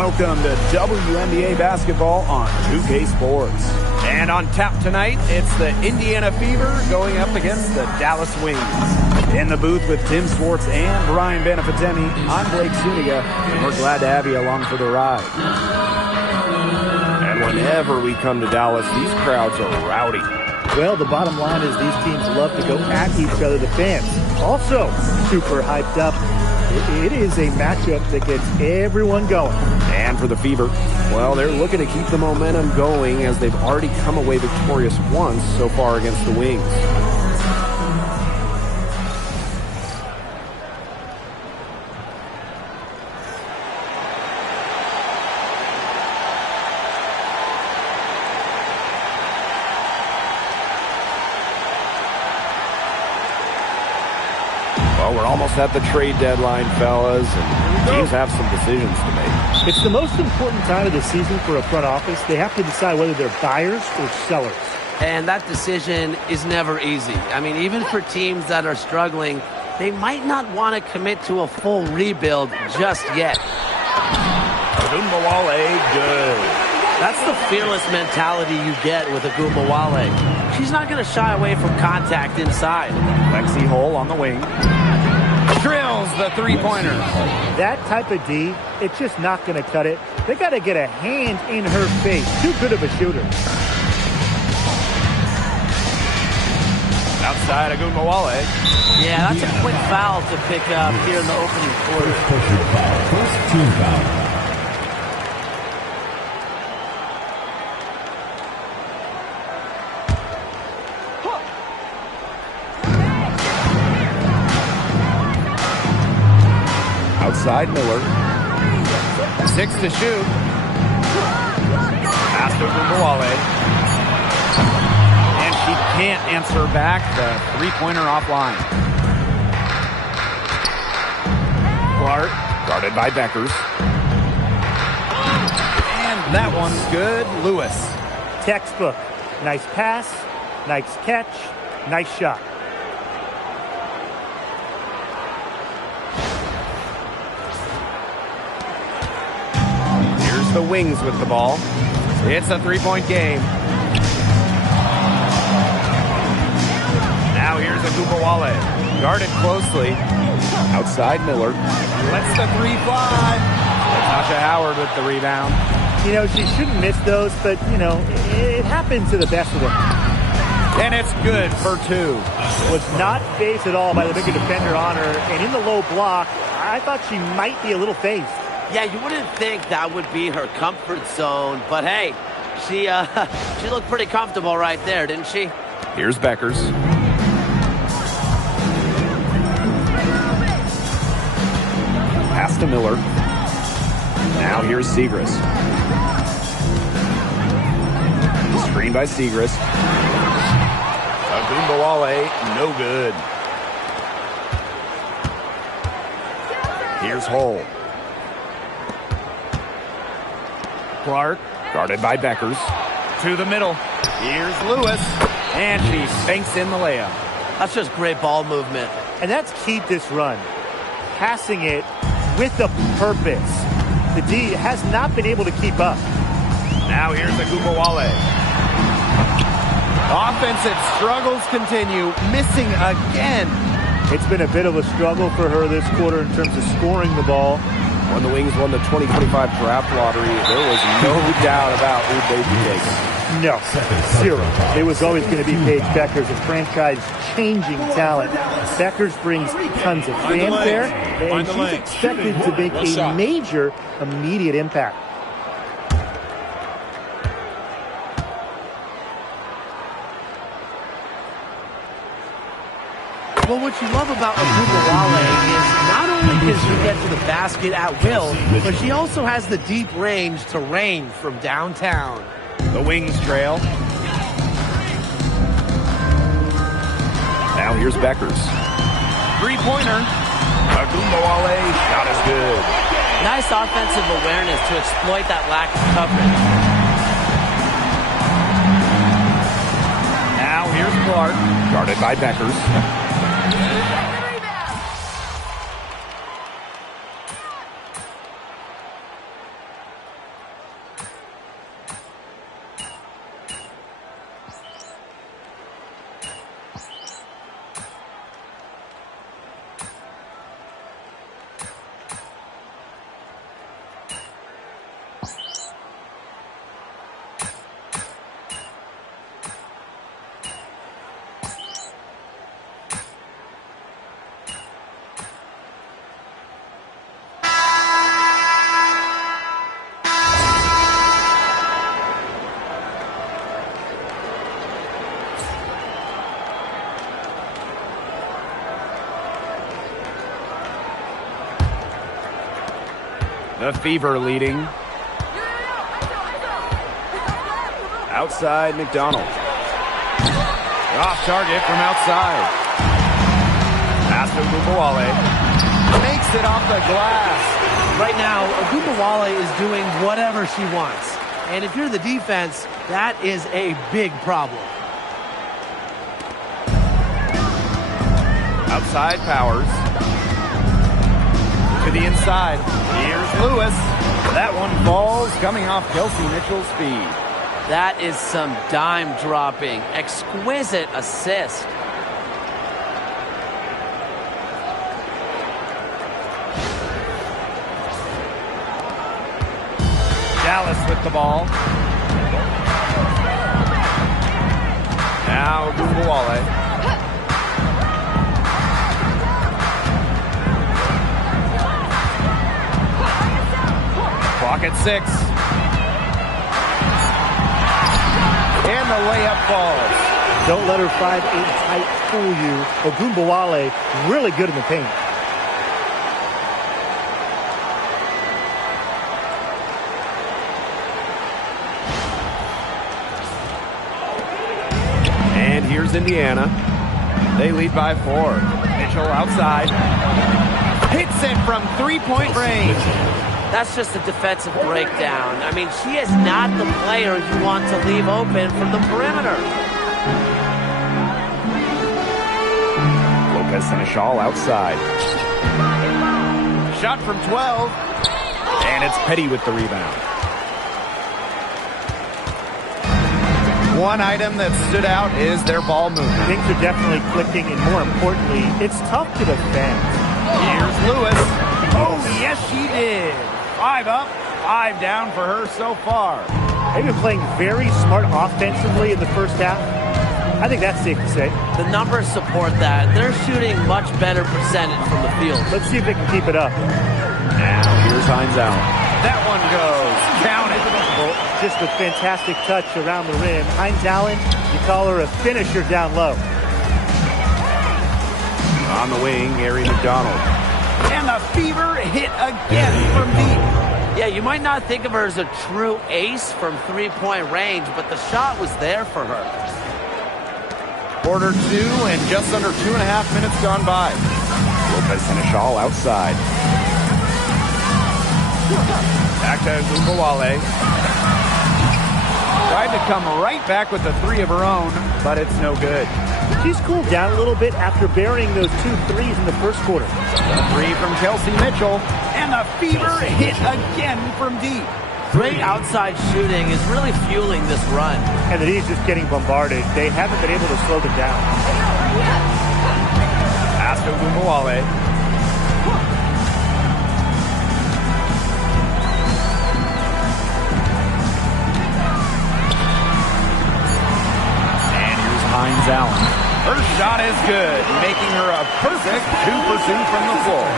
Welcome to WNBA basketball on 2K Sports. And on tap tonight, it's the Indiana Fever going up against the Dallas Wings. In the booth with Tim Swartz and Brian Benefitemi, I'm Blake Zuniga, and we're glad to have you along for the ride. And whenever we come to Dallas, these crowds are rowdy. Well, the bottom line is these teams love to go at each other, the fans. Also super hyped up. It is a matchup that gets everyone going. And for the Fever, well, they're looking to keep the momentum going as they've already come away victorious once so far against the Wings. Well, we're almost at the trade deadline, fellas, and teams have some decisions to make. It's the most important time of the season for a front office. They have to decide whether they're buyers or sellers. And that decision is never easy. I mean, even for teams that are struggling, they might not want to commit to a full rebuild just yet. Agumbawale, good. That's the fearless mentality you get with Agumbawale. She's not going to shy away from contact inside. Lexi Hole on the wing. Drills the three-pointer. That type of D, it's just not going to cut it. They got to get a hand in her face. Too good of a shooter. Outside Agumbawale. Yeah, that's a quick foul to pick up here in the opening quarter. First team foul. Outside Miller. 6 to shoot. Pass to Agumbawale. And she can't answer back. The three-pointer offline. Clark, guarded by Beckers. And that one's good. Lewis. Textbook. Nice pass, nice catch, nice shot. The Wings with the ball. It's a three-point game. Now here's Agumbawale. Guarded closely. Outside Miller. Lets the three fly. Natasha Howard with the rebound. You know, she shouldn't miss those, but, you know, it happens to the best of them. And it's good for two. Was not phased at all by the bigger defender on her. And in the low block, I thought she might be a little phased. Yeah, you wouldn't think that would be her comfort zone, but hey, she looked pretty comfortable right there, didn't she? Here's Beckers. Pass to Miller. Now here's Segrist. Screen by Segrist. Agumbawale, no good. Here's Hole. Clark, guarded by Beckers. To the middle. Here's Lewis. And she banks in the layup. That's just great ball movement. And that's key this run. Passing it with a purpose. The D has not been able to keep up. Now here's Agumbawale. Offensive struggles continue. Missing again. It's been a bit of a struggle for her this quarter in terms of scoring the ball. When the Wings won the 2025 draft lottery, there was no doubt about who they'd be taking. No, zero. It was always going to be Paige Beckers, a franchise-changing talent. Beckers brings tons of fanfare, and she's expected to make a major immediate impact. Well, what you love about Agumbawale is not only can she get to the basket at will, but she also has the deep range to rain from downtown. The Wings trail. Now here's Beckers. Three-pointer. Agumbawale, shot is good. Nice offensive awareness to exploit that lack of coverage. Now here's Clark, guarded by Beckers. The Fever leading. Outside McDonald. Off target from outside. Pass to Ogunbowale. Makes it off the glass. Right now, Ogunbowale is doing whatever she wants. And if you're the defense, that is a big problem. Outside Powers. To the inside. Here's Lewis. That one falls, coming off Kelsey Mitchell's speed. That is some dime dropping. Exquisite assist. Dallas with the ball. Now Ogunbowale. Clock at 6. And the layup falls. Don't let her 5'8" height fool you. Ogunbowale really good in the paint. And here's Indiana. They lead by 4. Mitchell outside. Hits it from three-point range. That's just a defensive breakdown. I mean, she is not the player you want to leave open from the perimeter. Lopez Seneschal outside. Shot from 12. And it's Petty with the rebound. One item that stood out is their ball movement. Things are definitely clicking, and more importantly, it's tough to defend. Here's Lewis. Oh, yes, she did. 5 up, 5 down for her so far. They've been playing very smart offensively in the first half. I think that's safe to say. The numbers support that. They're shooting much better percentage from the field. Let's see if they can keep it up. Now, here's Hines Allen. That one goes. Count it. Well, just a fantastic touch around the rim. Hines Allen, you call her a finisher down low. On the wing, Harry McDonald. And the Fever hit again from deep. Yeah, you might not think of her as a true ace from three-point range, but the shot was there for her. Quarter 2 and just under 2.5 minutes gone by. Lopez Seneschal outside. Back to Ogunbowale. Tried to come right back with the 3 of her own, but it's no good. She's cooled down a little bit after burying those 2 threes in the first quarter. The 3 from Kelsey Mitchell. And the Fever hit again from deep. Great outside shooting is really fueling this run. And the D's just getting bombarded. They haven't been able to slow them down. Pass to Ogunbowale. And here's Hines Allen. Her shot is good, making her a perfect 2 for 2 from the floor.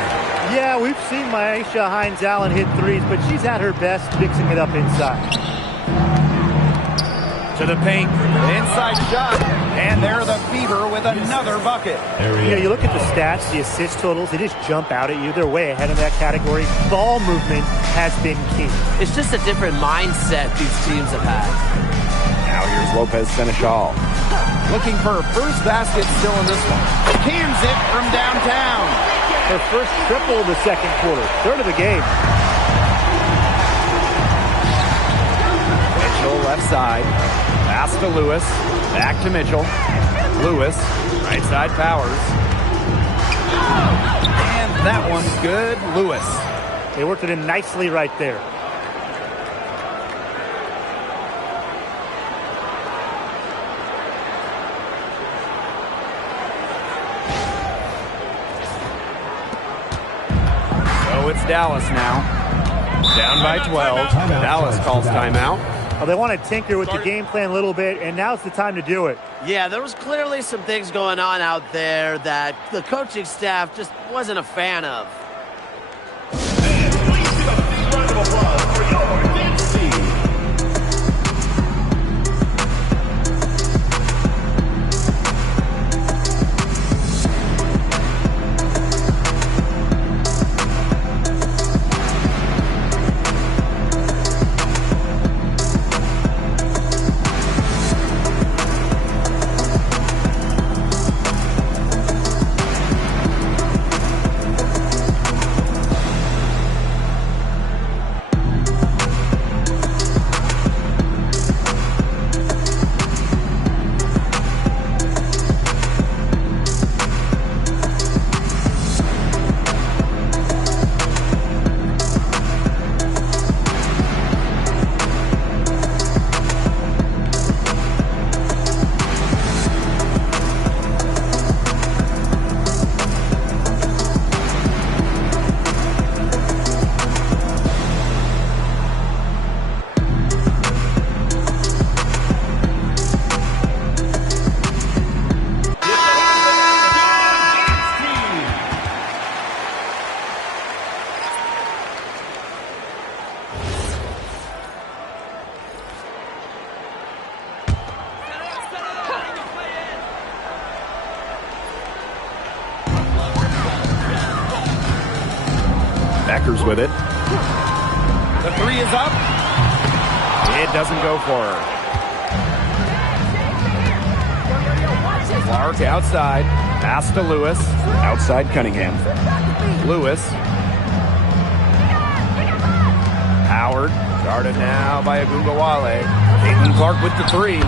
Yeah, we've seen Myisha Hines Allen hit threes, but she's at her best mixing it up inside. To the paint, inside shot, and there the Fever with another bucket. Yeah, you look at the stats, the assist totals, they just jump out at you. They're way ahead of that category. Ball movement has been key. It's just a different mindset these teams have had. Now here's Lopez Seneschal. Looking for her first basket still in this one. Cans it from downtown. Her first triple of the second quarter. Third of the game. Mitchell left side. Pass to Lewis. Back to Mitchell. Lewis. Right side Powers. And that one's good. Lewis. They worked it in nicely right there. It's Dallas now. Down by 12. Dallas calls timeout. Well, they want to tinker with the game plan a little bit, and now's the time to do it. Yeah, there was clearly some things going on out there that the coaching staff just wasn't a fan of. And please give a big round of applause for your next team. Beckers with it. The three is up. It doesn't go for her. Clark outside. Pass to Lewis. Outside Cunningham. Lewis. Howard. Guarded now by Agungawale. Caitlin Clark with the three.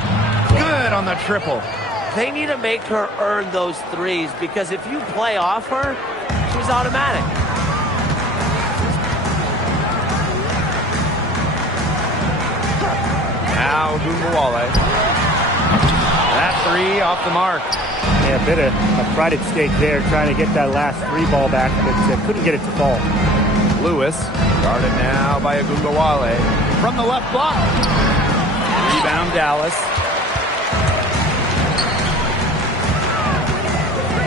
Good on the triple. They need to make her earn those threes because if you play off her, she's automatic. Now Agungawale. That three off the mark. Yeah, a bit of a pride at stake there, trying to get that last three ball back, but couldn't get it to fall. Lewis, guarded now by Agungawale. From the left block. Rebound Dallas.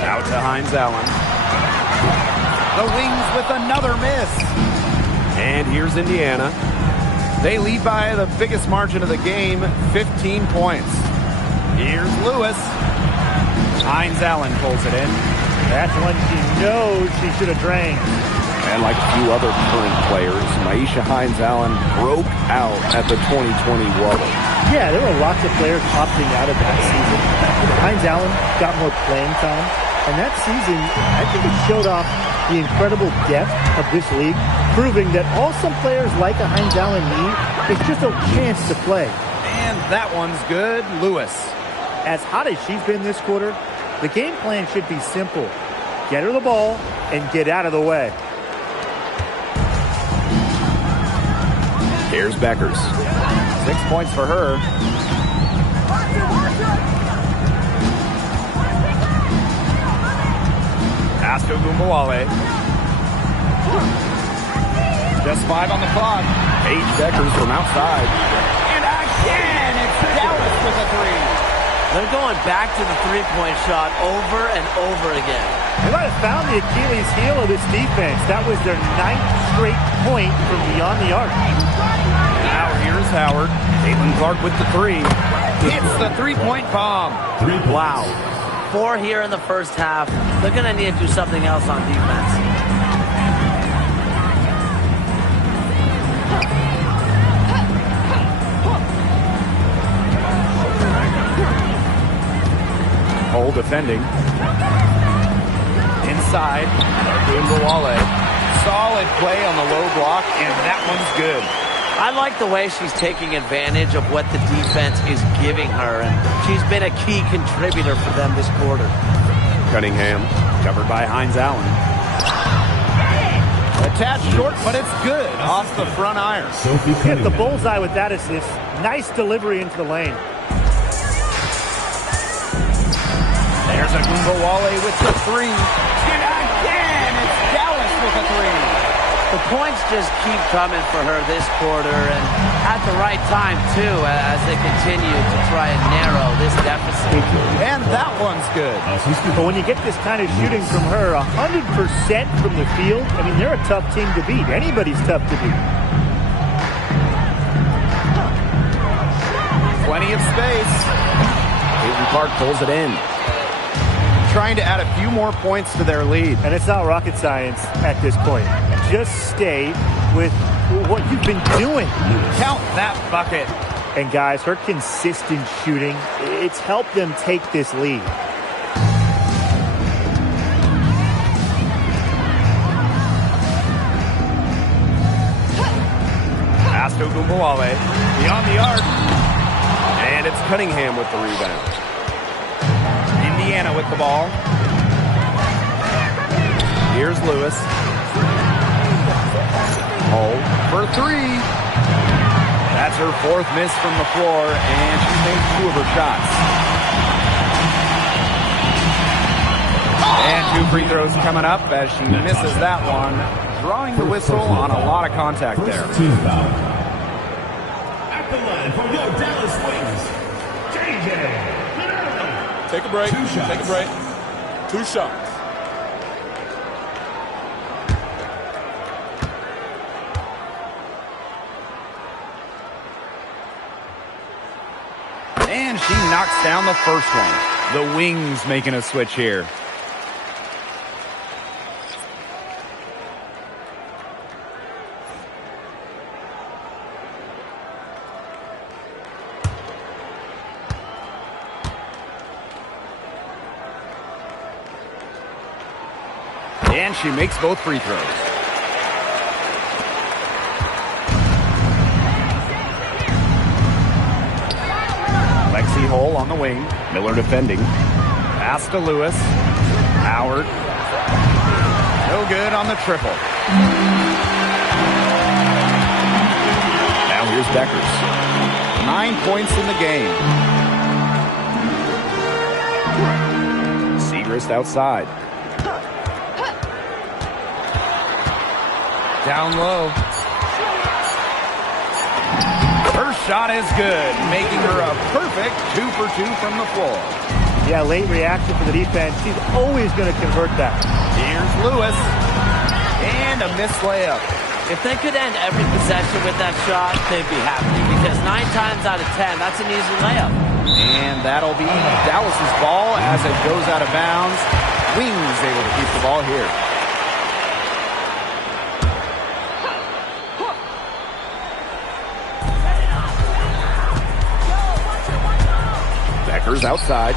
Out to Hines Allen. The Wings with another miss. And here's Indiana. They lead by the biggest margin of the game, 15 points. Here's Lewis. Hines Allen pulls it in. That's one she knows she should have drained. And like a few other current players, Maisha Hines Allen broke out at the 2020 Wubble. Yeah, there were lots of players opting out of that season. Hines Allen got more playing time. And that season, I think it showed off the incredible depth of this league, proving that all some players like a Hines Allen need is just a chance to play. And that one's good. Lewis. As hot as she's been this quarter, the game plan should be simple. Get her the ball and get out of the way. Here's Beckers. 6 points for her. Pass to Agungawale. Just 5 on the clock. Paige Beckers from outside. And again, it's Dallas with a three. They're going back to the three-point shot over and over again. They might have found the Achilles heel of this defense. That was their 9th straight point from beyond the arc. Now here's Howard. Caitlin Clark with the three. Hits the three-point bomb. Wow. 4 here in the first half. They're going to need to do something else on defense. Hole defending. Inside. Agungawale. Solid play on the low block, and that one's good. I like the way she's taking advantage of what the defense is giving her, and she's been a key contributor for them this quarter. Cunningham. Covered by Hines Allen. Attached short, but it's good off the front iron. Hit the bullseye with that assist. Nice delivery into the lane. There's Agungawale with the three. And again, it's Dallas with a three. The points just keep coming for her this quarter, and at the right time, too, as they continue to try and narrow this deficit. And that one's good. But when you get this kind of shooting from her, 100% from the field, I mean, they're a tough team to beat. Anybody's tough to beat. Plenty of space. Caitlin Clark pulls it in. Trying to add a few more points to their lead. And it's not rocket science at this point. Just stay with what you've been doing. Count that bucket. And guys, her consistent shooting, it's helped them take this lead. Pass to Agungawale. Beyond the arc. And it's Cunningham with the rebound. Indiana with the ball. Here's Lewis. Hole for three. That's her 4th miss from the floor, and she's made 2 of her shots. And 2 free throws coming up as she misses that one, drawing the whistle on a lot of contact there. At the line for your Dallas Wings, JJ. Take a break. Take a break. 2 shots. And she knocks down the first one. The Wings making a switch here. And she makes both free throws. Lexi Hole on the wing. Miller defending. Pass to Lewis. Howard. No good on the triple. Now here's Beckers. 9 points in the game. Segrist outside. Down low. Her shot is good, making her a perfect 2 for 2 from the floor. Yeah, late reaction for the defense. She's always going to convert that. Here's Lewis. And a missed layup. If they could end every possession with that shot, they'd be happy. Because 9 times out of 10, that's an easy layup. And that'll be Dallas's ball as it goes out of bounds. Wings able to keep the ball here. Beckers outside.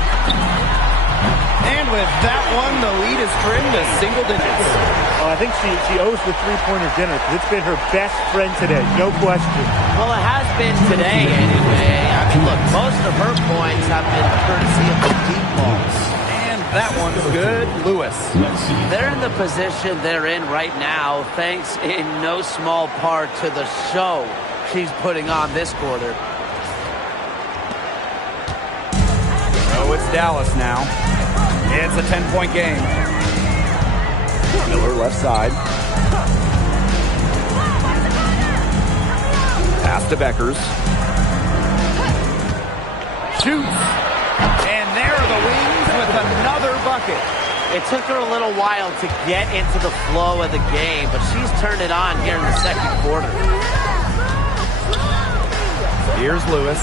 And with that one, the lead is trimmed to single digits. Oh, I think she owes the three-pointer dinner because it's been her best friend today, no question. Well, it has been today anyway. I mean, look, most of her points have been courtesy of the deep balls. And that one's good. Lewis. They're in the position they're in right now thanks in no small part to the show she's putting on this quarter. So it's Dallas now. It's a 10-point game. Miller left side. Pass to Beckers. Shoots. And there are the Wings with another bucket. It took her a little while to get into the flow of the game, but she's turned it on here in the second quarter. Here's Lewis.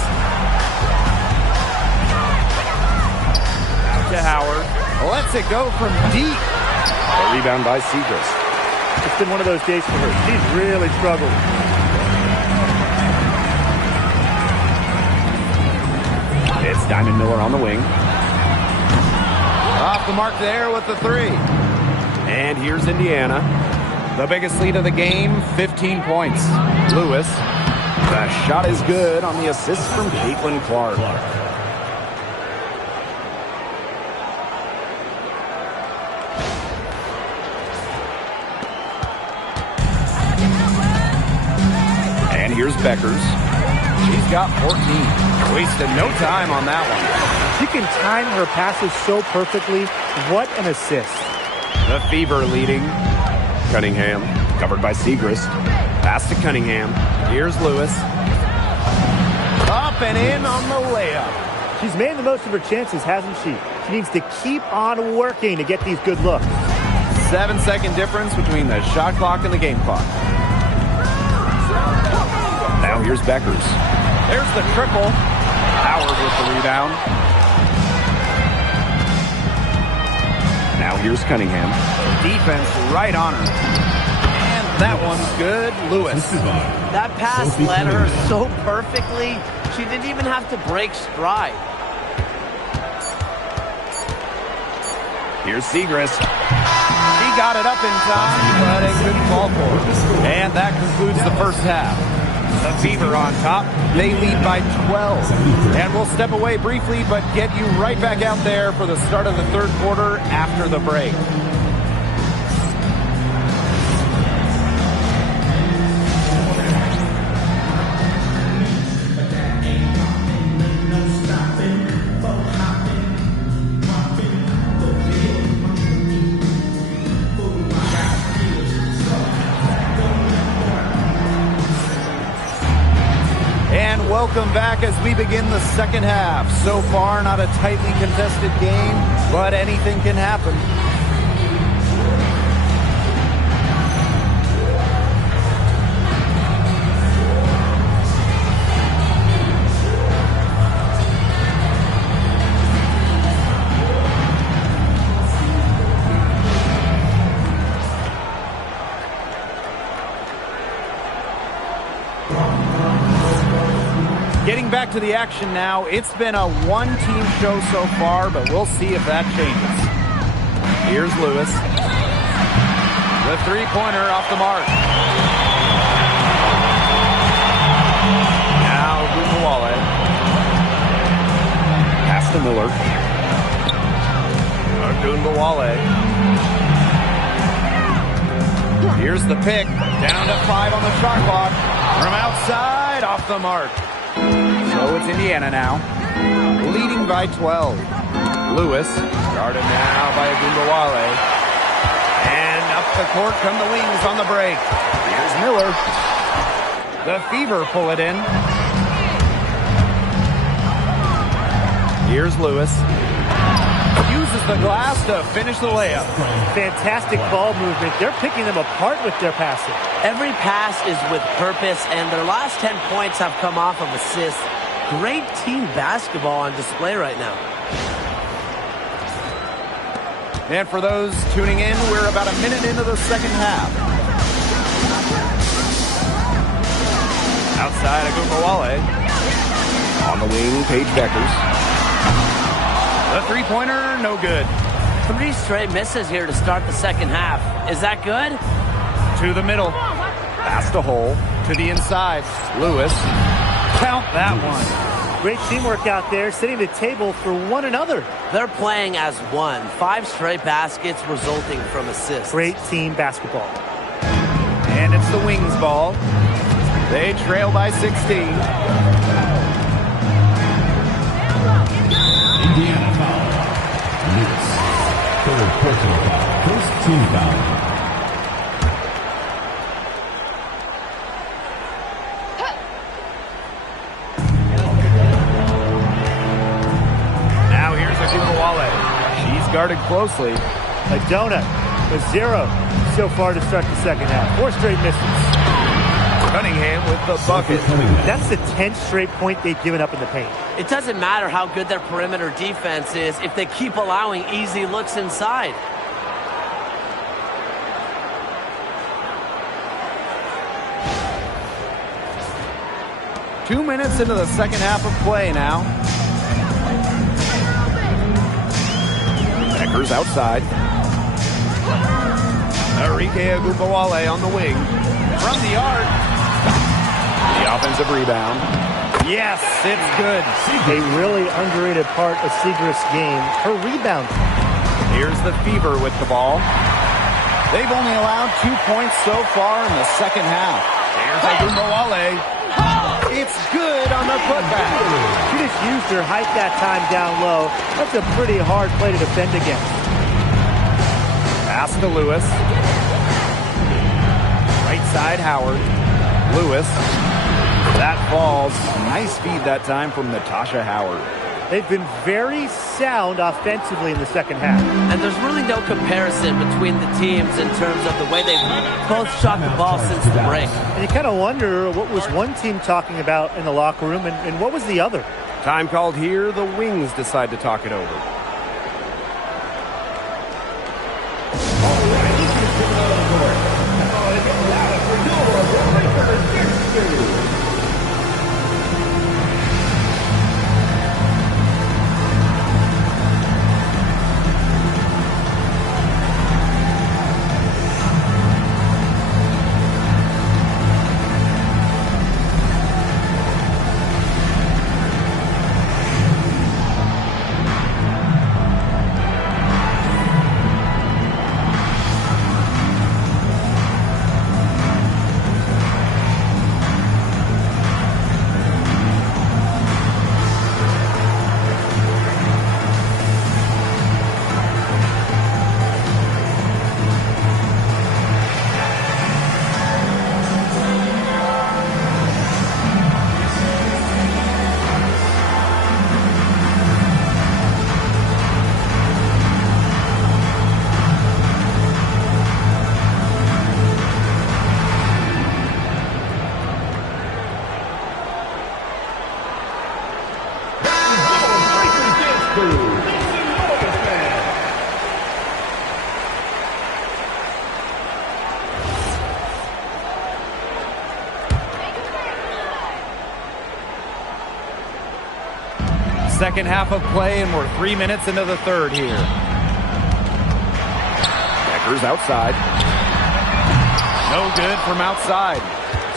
Out to Howard. Lets it go from deep. A rebound by Segrist. It's been one of those days for her. She's really struggled. It's Diamond Miller on the wing. Off the mark there with the three. And here's Indiana. The biggest lead of the game, 15 points. Lewis. The shot is good on the assist from Caitlin Clark. And here's Beckers. She's got 14. Wasted no time on that one. She can time her passes so perfectly. What an assist. The Fever leading. Cunningham, covered by Segrist. Pass to Cunningham. Here's Lewis. Up and in on the layup. She's made the most of her chances, hasn't she? She needs to keep on working to get these good looks. 7-second difference between the shot clock and the game clock. Now here's Beckers. There's the triple. Howard with the rebound. Now here's Cunningham. Defense right on her. And that one's good. Lewis. That pass led her so perfectly, she didn't even have to break stride. Here's Segrist. He got it up in time, but it couldn't fall for her. And that concludes the first half. The Fever on top. They lead by 12. And we'll step away briefly, but get you right back out there for the start of the third quarter after the break. Welcome back as we begin the second half. So far, not a tightly contested game, but anything can happen. Getting back to the action now. It's been a one-team show so far, but we'll see if that changes. Here's Lewis. The three-pointer off the mark. Now Gumawale. Pass to Miller. Gumawale. Here's the pick. Down to 5 on the shot clock. From outside, off the mark. So it's Indiana now, leading by 12. Lewis, guarded now by Gumawale. And up the court come the Wings on the break. Here's Miller. The Fever pull it in. Here's Lewis. Uses the glass to finish the layup. Fantastic ball movement. They're picking them apart with their passing. Every pass is with purpose, and their last 10 points have come off of assists. Great team basketball on display right now. And for those tuning in, we're about a minute into the second half. Outside of Gumawale. On the wing, Paige Beckers. The three-pointer, no good. 3 straight misses here to start the second half. Is that good? To the middle. Pass to Hole. To the inside. Lewis. Count that one. Great teamwork out there, setting the table for one another. They're playing as one. 5 straight baskets resulting from assists. Great team basketball. And it's the Wings ball. They trail by 16. Indiana foul. Lewis. Third personal foul. First team foul. Now here's Gumawale. She's guarded closely. A donut. A 0 so far to start the second half. 4 straight misses. Cunningham with the bucket. That's the 10th straight point they've given up in the paint. It doesn't matter how good their perimeter defense is if they keep allowing easy looks inside. Two minutes into the second half of play now. Beckers outside. Enrique Gumawale on the wing. From the arc. The offensive rebound. Yes, it's good. A really underrated part of Seagraff's game, her rebound. Here's the Fever with the ball. They've only allowed 2 points so far in the second half. Here's Gumawale. It's good on the putback. She just used her height that time down low. That's a pretty hard play to defend against. Pass to Lewis. Right side, Howard. Lewis. That falls. Nice feed that time from Natasha Howard. They've been very sound offensively in the second half. And there's really no comparison between the teams in terms of the way they've both shot the ball since the break. And you kind of wonder what was one team talking about in the locker room and what was the other. Time called here. The Wings decide to talk it over. Second half of play, and we're 3 minutes into the third here. Beckers outside. No good from outside.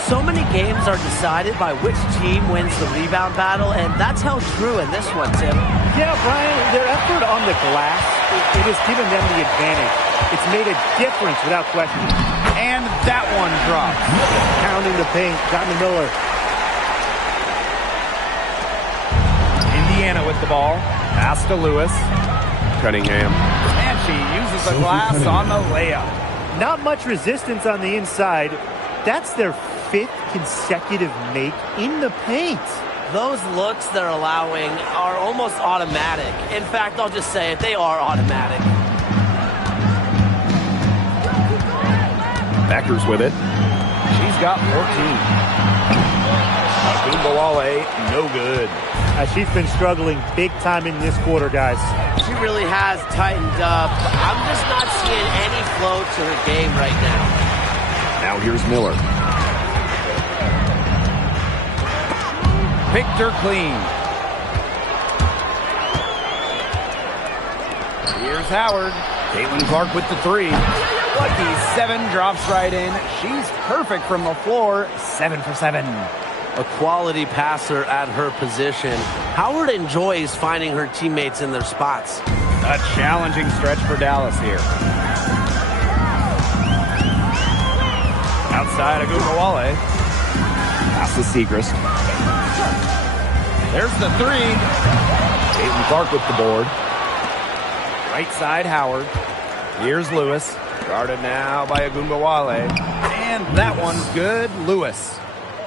So many games are decided by which team wins the rebound battle, and that's held true in this one, Tim. Yeah, Brian, their effort on the glass, it has given them the advantage. It's made a difference without question. And that one drops. Pounding the paint, Johnny Miller. Indiana with the ball. Pass to Lewis. Cunningham. And she uses the glass on the layup. Not much resistance on the inside. That's their 5th consecutive make in the paint. Those looks they're allowing are almost automatic. In fact, I'll just say it, they are automatic. Beckers with it. She's got 14. Agumbawale, no good. She's been struggling big time in this quarter, guys. She really has tightened up. I'm just not seeing any flow to her game right now. Now here's Miller. Picked her clean. Here's Howard. Caitlin Clark with the 3. Lucky 7 drops right in. She's perfect from the floor. 7 for 7. A quality passer at her position. Howard enjoys finding her teammates in their spots. A challenging stretch for Dallas here. Outside Agumbawale. Pass to Segrist. There's the 3. Caitlin Clark with the board. Right side Howard. Here's Lewis. Guarded now by Agumbawale. And that one's good. Lewis.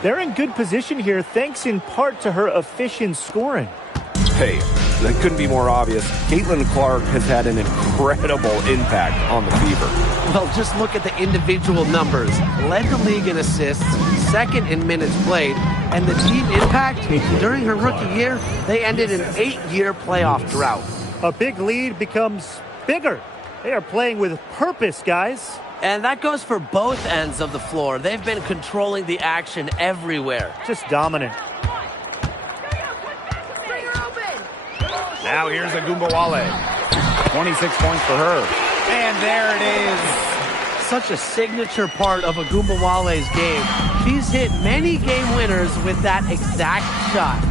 They're in good position here thanks in part to her efficient scoring. Hey, that couldn't be more obvious. Caitlin Clark has had an incredible impact on the Fever. Well, just look at the individual numbers. Led the league in assists, 2nd in minutes played, and the team impact during her rookie year, they ended an 8-year playoff drought. A big lead becomes bigger. They are playing with purpose, guys. And that goes for both ends of the floor. They've been controlling the action everywhere. Just dominant. Now here's Agumbawale. 26 points for her. And there it is. Such a signature part of Agumbawale's game. She's hit many game winners with that exact shot.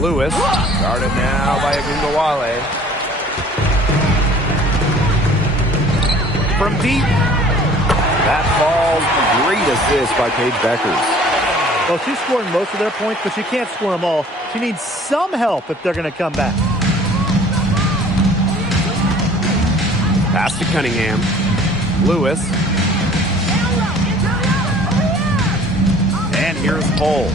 Lewis, guarded now by Agumbawale. From deep. That falls. Great assist by Paige Beckers. Well, she's scoring most of their points, but she can't score them all. She needs some help if they're going to come back. Pass to Cunningham. Lewis. And here's Cole.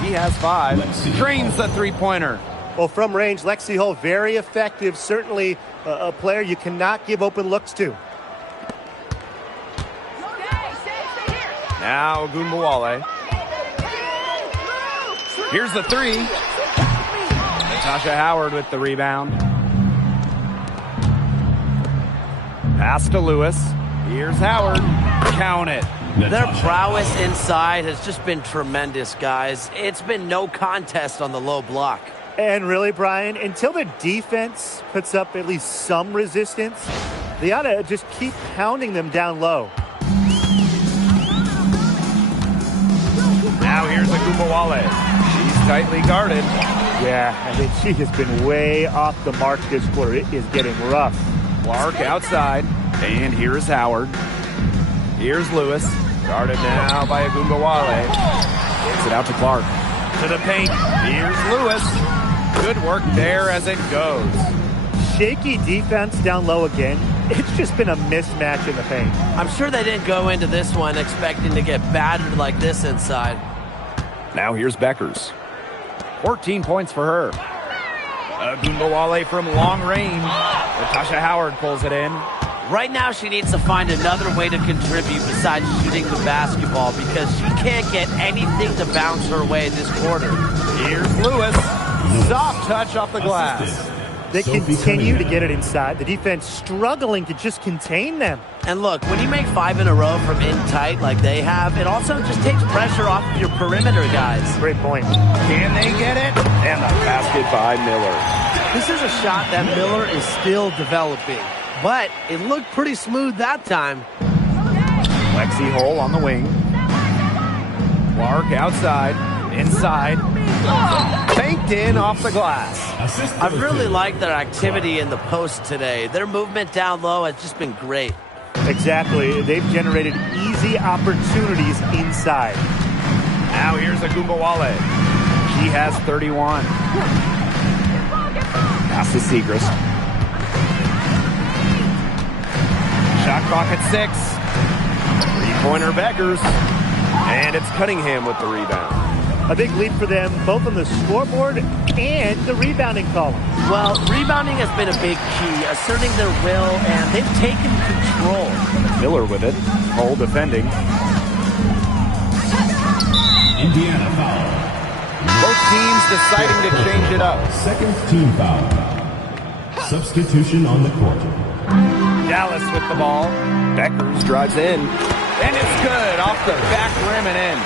She has 5. Drains the 3-pointer. Well, from range, Lexi Hull, very effective. Certainly a player you cannot give open looks to. Now Agumbawale. Here's the 3. Natasha Howard with the rebound. Pass to Lewis. Here's Howard. Count it. Their prowess inside has just been tremendous, guys. It's been no contest on the low block. And really, Brian, until the defense puts up at least some resistance, they ought to just keep pounding them down low. Now here's Agumbawale. She's tightly guarded. Yeah, I think she has been way off the mark this quarter. It is getting rough. Clark outside. And here's Howard. Here's Lewis. Guarded now by Agumbawale. Gets it out to Clark. To the paint. Here's Lewis. Good work there as it goes. Shaky defense down low again. It's just been a mismatch in the paint. I'm sure they didn't go into this one expecting to get battered like this inside. Now here's Beckers. 14 points for her. Agumbawale from long range. Natasha Howard pulls it in. Right now, she needs to find another way to contribute besides shooting the basketball because she can't get anything to bounce her way this quarter. Here's Lewis. Soft touch off the glass. They continue to get it inside. The defense struggling to just contain them. And look, when you make 5 in a row from in tight like they have, it also just takes pressure off of your perimeter guys. Great point. Can they get it? And the basket by Miller. This is a shot that Miller is still developing, but it looked pretty smooth that time. Lexi Hole on the wing. Clark outside, inside. Banked in off the glass. I really like their activity in the post today. Their movement down low has just been great. Exactly. They've generated easy opportunities inside. Now here's Agumbawale. She has 31. Pass to Segrist. Shot clock at 6. Three-pointer Beckers. And it's Cunningham with the rebound. A big lead for them, both on the scoreboard and the rebounding column. Well, rebounding has been a big key, asserting their will, and they've taken control. Miller with it. Hole defending. Indiana foul. Both teams deciding to change it up. Second team foul. Substitution on the court. Dallas with the ball. Beckers drives in. And it's good. Off the back rim and in.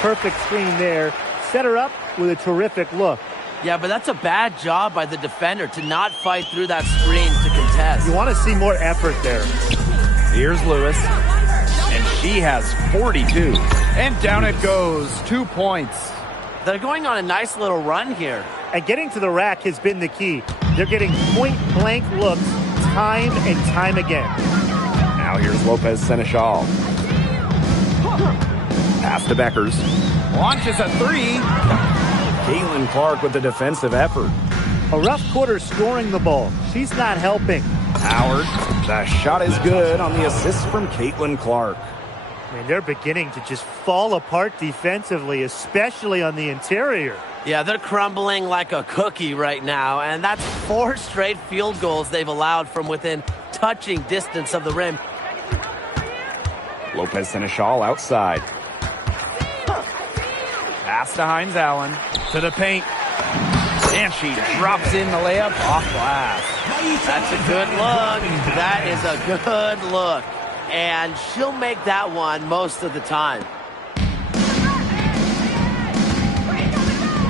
Perfect screen there. Set her up with a terrific look. Yeah, but that's a bad job by the defender to not fight through that screen to contest. You want to see more effort there. Here's Lewis. And she has 42. And down it goes. 2 points. They're going on a nice little run here. And getting to the rack has been the key. They're getting point-blank looks time and time again. Now here's Lopez Seneschal. Pass to Beckers. Launches a 3. Caitlin Clark with the defensive effort. A rough quarter scoring the ball. She's not helping. Howard. The shot is good on the assist from Caitlin Clark. I mean, they're beginning to just fall apart defensively, especially on the interior. Yeah, they're crumbling like a cookie right now, and that's 4 straight field goals they've allowed from within touching distance of the rim. Lopez Seneschal outside. Pass to Hines Allen. To the paint. And she drops in the layup off glass. That's a good look. That is a good look. And she'll make that one most of the time.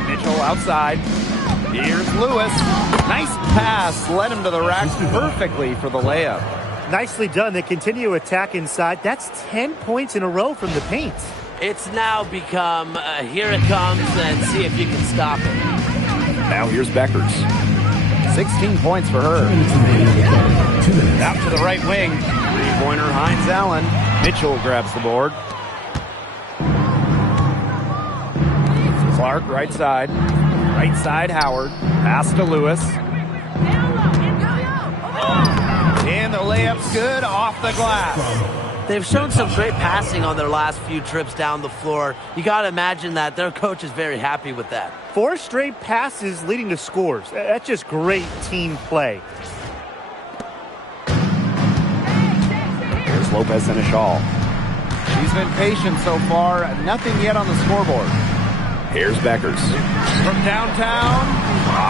Mitchell outside. Here's Lewis. Nice pass. Led him to the rack perfectly for the layup. Nicely done. They continue to attack inside. That's 10 points in a row from the paint. It's now become, here it comes, and see if you can stop it. Now here's Beckers. 16 points for her. Out to the right wing. Three-pointer Hines Allen. Mitchell grabs the board. Clark right side. Right side Howard. Pass to Lewis. And the layup's good off the glass. They've shown some great passing on their last few trips down the floor. You got to imagine that their coach is very happy with that. 4 straight passes leading to scores. That's just great team play. Here's Lopez Seneschal. She's been patient so far. Nothing yet on the scoreboard. Here's Beckers. From downtown.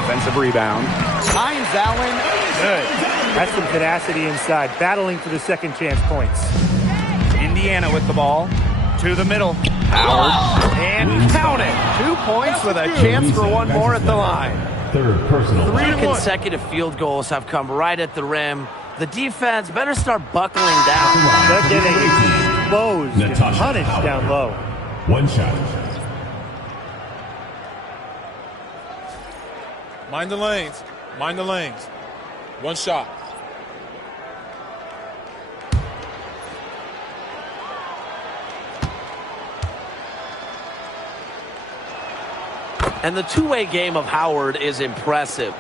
Offensive rebound. Hines Allen. Good. That's some tenacity inside, battling for the second chance points. Indiana with the ball. To the middle. Howard. And count it. 2 points with a chance for one more at the line. Third personal. 3 consecutive field goals have come right at the rim. The defense better start buckling down. They're getting exposed and punished down low. One shot. Mind the lanes. Mind the lanes. One shot. And the two-way game of Howard is impressive.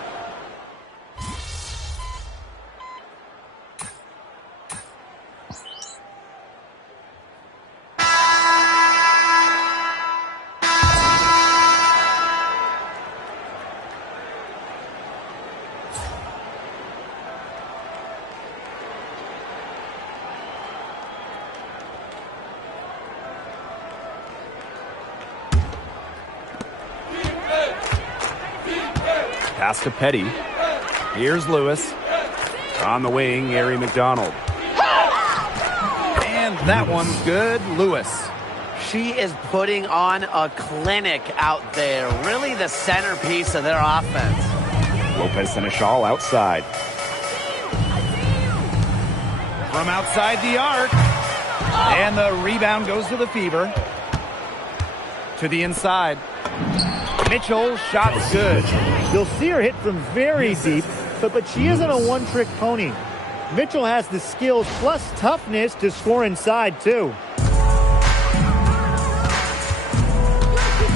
Pass to Petty. Here's Lewis. On the wing, Ari McDonald. And that one's good. Lewis. She is putting on a clinic out there. Really the centerpiece of their offense. Lopez Seneschal outside. From outside the arc. And the rebound goes to the Fever. To the inside. Mitchell, shot's good. You'll see her hit from very deep, but she isn't a one-trick pony. Mitchell has the skills plus toughness to score inside, too.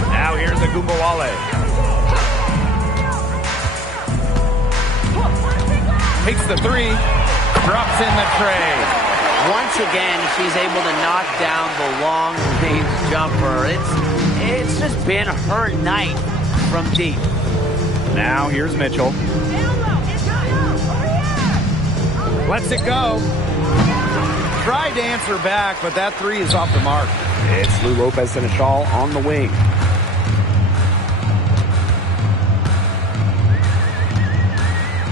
Now here's Agumbawale. Takes the three. Drops in the tray. Once again, she's able to knock down the long-range jumper. It's just been her night from deep. Now here's Mitchell. Lets it go. Tried to answer back, but that three is off the mark. It's Lou Lopez Seneschal on the wing.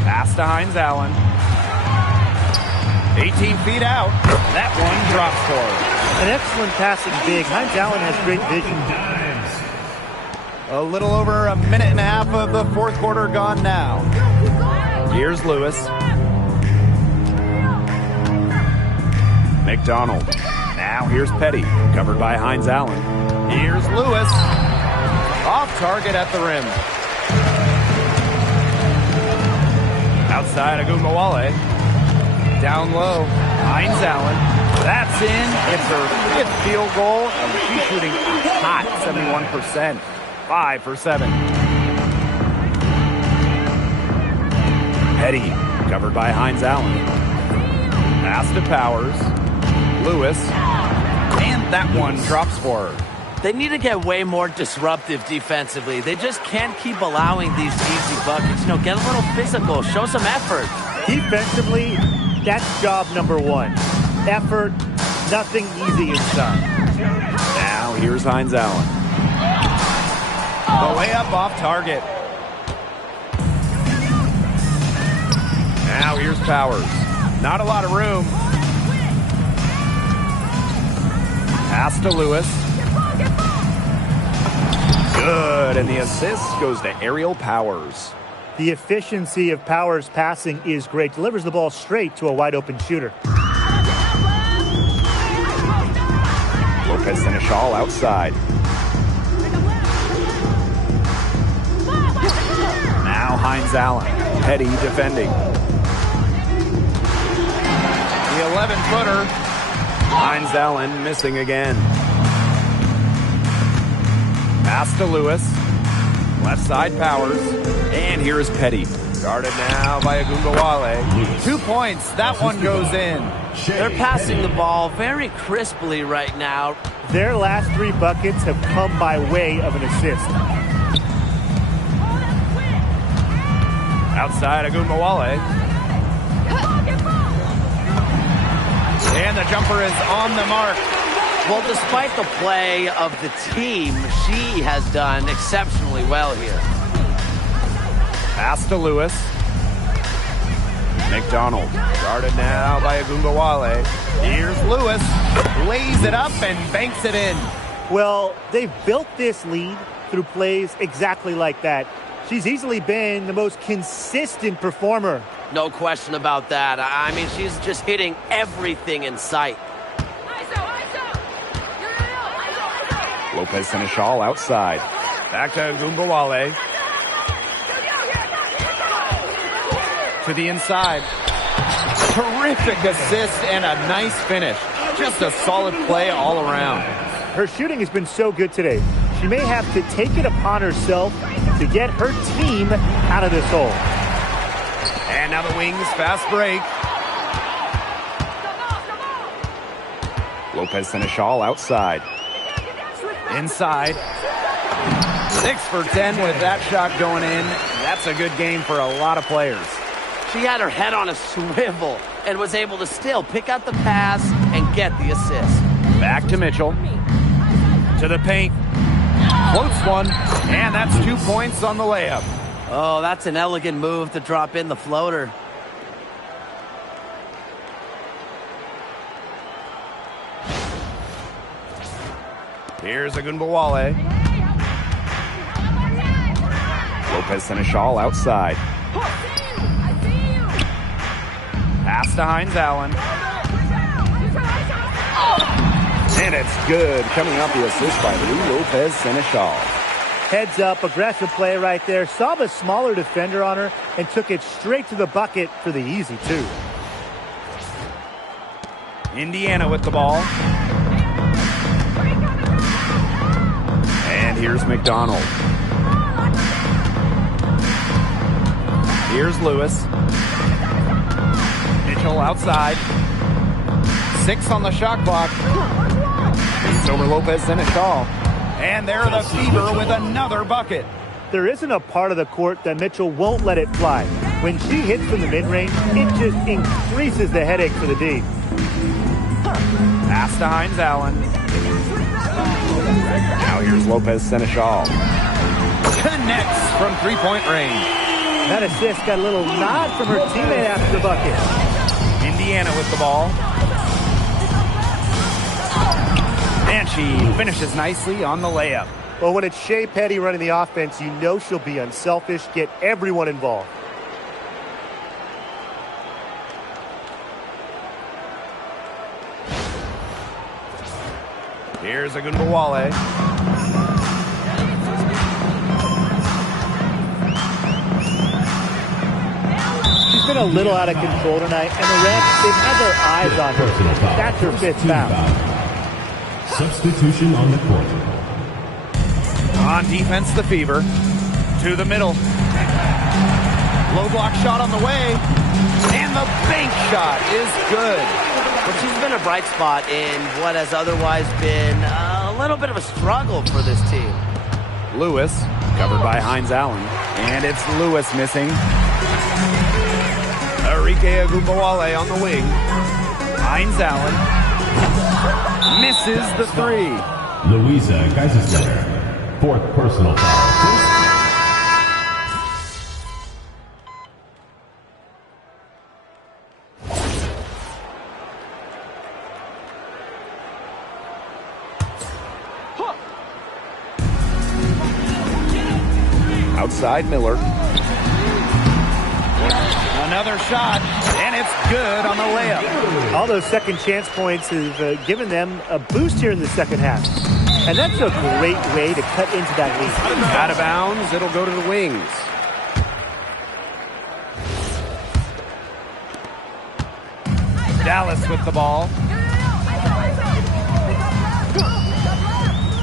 Pass to Hines Allen. 18 feet out. That one drops for her. An excellent passing big. Hines Allen has great vision. A little over a minute and a half of the fourth quarter gone now. Here's Lewis. McDonald. Now here's Petty. Covered by Hines Allen. Here's Lewis. Off target at the rim. Outside Agumbawale. Down low. Hines Allen. That's in. It's her fifth field goal, and she's shooting a hot 71%. 5 for 7. Petty, covered by Hines Allen. Pass to Powers. Lewis. And that one drops for her. They need to get way more disruptive defensively. They just can't keep allowing these easy buckets. You know, get a little physical. Show some effort. Defensively, that's job number one. Effort, nothing easy inside. Now here's Hines Allen. The layup off target. Now here's Powers. Not a lot of room. Pass to Lewis. Good, and the assist goes to Aerial Powers. The efficiency of Powers' passing is great. Delivers the ball straight to a wide-open shooter. Lopez Seneschal outside. Now Hines Allen. Petty defending. The 11-footer. Hines Allen missing again. Pass to Lewis. Left side Powers. And here is Petty. Guarded now by Agumbawale. 2 points. That one goes in. They're passing the ball very crisply right now. Their last 3 buckets have come by way of an assist. Outside Agumbawale. And the jumper is on the mark. Well, despite the play of the team, she has done exceptionally well here. Pass to Lewis. McDonald. Guarded now by Agumbawale. Here's Lewis. Lays it up and banks it in. Well, they've built this lead through plays exactly like that. She's easily been the most consistent performer. No question about that. I mean, she's just hitting everything in sight. Lopez Seneschal outside. Back to Agumbawale. To the inside. Terrific assist and a nice finish. Just a solid play all around. Her shooting has been so good today. She may have to take it upon herself to get her team out of this hole. And now the Wings fast break. Lopez Seneschal outside. Inside. 6 for 10 with that shot going in. That's a good game for a lot of players. She had her head on a swivel and was able to still pick out the pass and get the assist. Back to Mitchell. To the paint. Floats one. And that's 2 points on the layup. Oh, that's an elegant move to drop in the floater. Here's Agumbawale. Lopez Seneschal outside. Pass to Hines Allen. And it's good. Coming up, the assist by Lou Lopez Seneschal. Heads up, aggressive play right there. Saw the smaller defender on her and took it straight to the bucket for the easy two. Indiana with the ball. And here's McDonald. Here's Lewis. Mitchell outside. 6 on the shot clock. It's over Lopez Seneschal. And there the Fever with another bucket. There isn't a part of the court that Mitchell won't let it fly. When she hits from the mid-range, it just increases the headache for the D. Pass to Hines Allen. Now here's Lopez Seneschal. Connects from three-point range. That assist got a little nod from her teammate after the bucket. Indiana with the ball. And she finishes nicely on the layup. Well, when it's Shea Petty running the offense, you know she'll be unselfish, get everyone involved. Here's Agunbowale. She's been a little out of control tonight, and the refs, they've had their eyes on her. That's her 5th foul. Substitution on the court. On defense, the Fever. To the middle. Low block shot on the way. And the bank shot is good. But she's been a bright spot in what has otherwise been a little bit of a struggle for this team. Lewis, covered by Hines Allen. And it's Lewis missing. Arike Agunbowale on the wing. Hines Allen. Misses the 3. Louisa Geisler. 4th personal foul. Outside Miller. Another shot, and it's good on the layup. All those second chance points have given them a boost here in the second half. And that's a great way to cut into that lead. Out of bounds, it'll go to the wings. Dallas with the ball.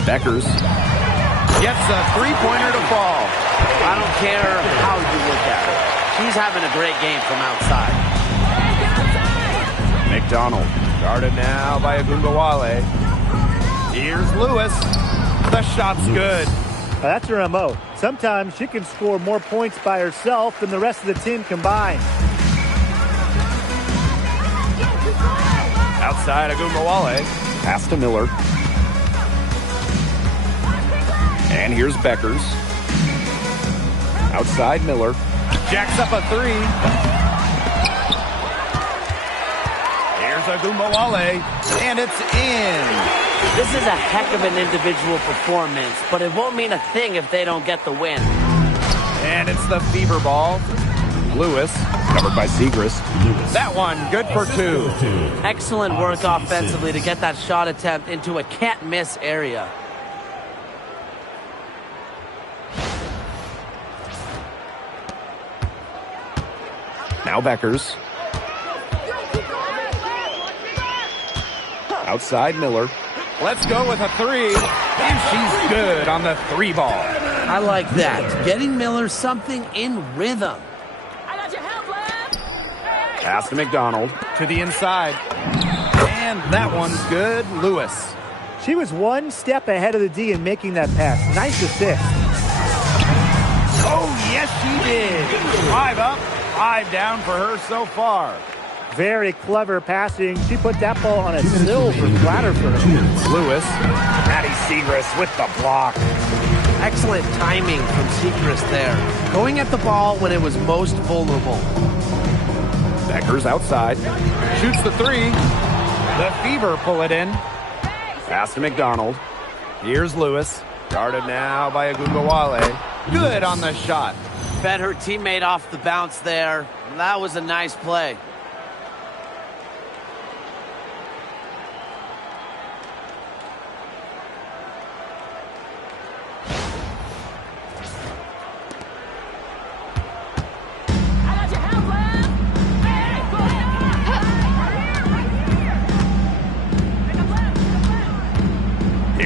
Beckers gets a three-pointer to fall. I don't care how you look at it. She's having a great game from outside. McDonald guarded now by Agunbowale. Here's Lewis. The shot's good. That's her MO. Sometimes she can score more points by herself than the rest of the team combined. Outside Agunbowale. Pass to Miller. And here's Beckers. Outside Miller. Jacks up a 3. Here's Agunbowale. And it's in. This is a heck of an individual performance, but it won't mean a thing if they don't get the win. And it's the Fever ball. Lewis, covered by Segrist. That one, good for 2. Excellent work offensively to get that shot attempt into a can't-miss area. Now Beckers. Outside Miller. Let's go with a 3. And she's good on the 3 ball. I like that. Getting Miller something in rhythm. Pass to McDonald. To the inside. And that one's good. Lewis. She was one step ahead of the D in making that pass. Nice assist. Oh, yes, she did. 5 up, 5 down for her so far. Very clever passing. She put that ball on a silver platter for her. Lewis. Maddie Segrist with the block. Excellent timing from Segrist there. Going at the ball when it was most vulnerable. Beckers outside. Shoots the 3. The Fever pull it in. Pass to McDonald. Here's Lewis. Guarded now by Agunbowale. Good on the shot. Fed her teammate off the bounce there. That was a nice play.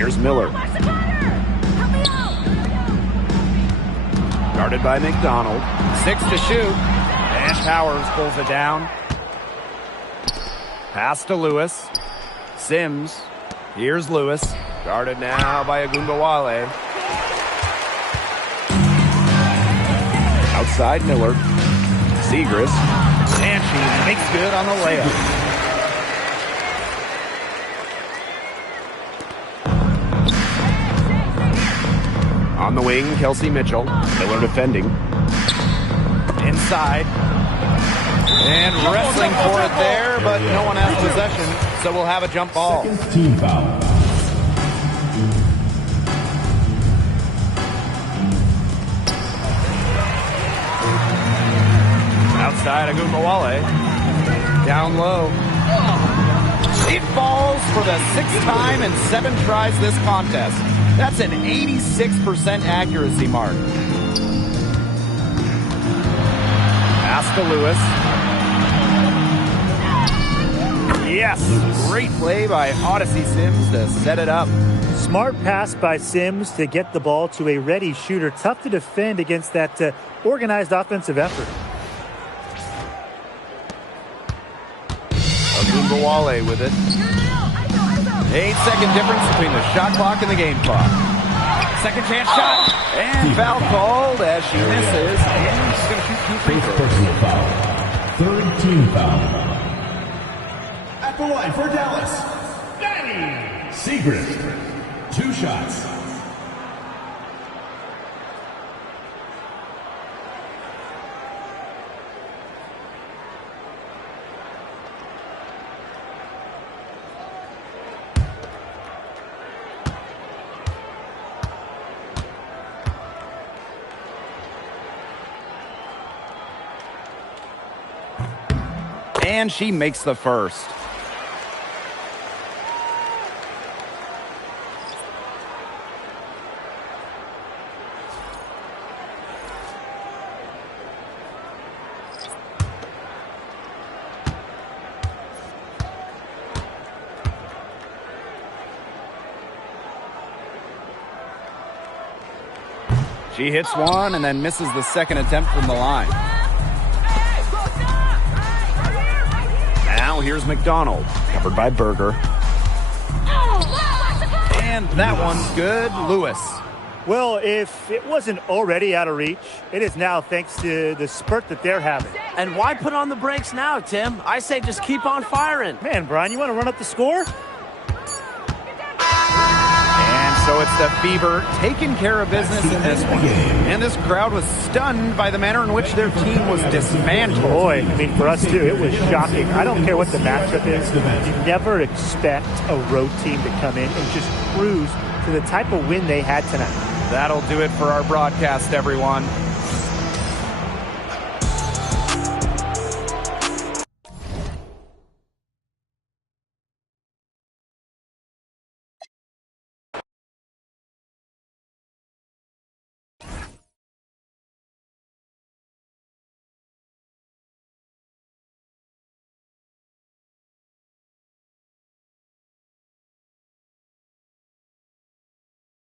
Here's Miller. Guarded by McDonald. 6 to shoot. And Powers pulls it down. Pass to Lewis. Sims. Here's Lewis. Guarded now by Agumbawale. Outside Miller. Segrist. And she makes good on the layup. On the wing, Kelsey Mitchell. Miller defending. Inside. And wrestling for it there, but no one has possession, so we'll have a jump ball. Team foul. Outside Agumbawale. Down low. It falls for the 6th time in 7 tries this contest. That's an 86% accuracy mark. Pass to Lewis. Yes, great play by Odyssey Sims to set it up. Smart pass by Sims to get the ball to a ready shooter. Tough to defend against that organized offensive effort. Agumbawale with it. 8-second difference between the shot clock and the game clock. Second chance shot. And foul called as she misses. And she's going to shoot 2 free throws. Personal foul. Third team foul. At the line for Dallas, Danny Segrist. 2 shots. And she makes the first. She hits one and then misses the second attempt from the line. Now here's McDonald. Covered by Berger. And that one's good. Lewis. Well, if it wasn't already out of reach, it is now thanks to the spurt that they're having. And why put on the brakes now, Tim? I say just keep on firing. Man, Brian, you want to run up the score? And so it's the Fever taking care of business in this one. And this crowd was stunned by the manner in which their team was dismantled. Boy, I mean, for us too, it was shocking. I don't care what the matchup is. You never expect a road team to come in and just cruise to the type of win they had tonight. That'll do it for our broadcast, everyone.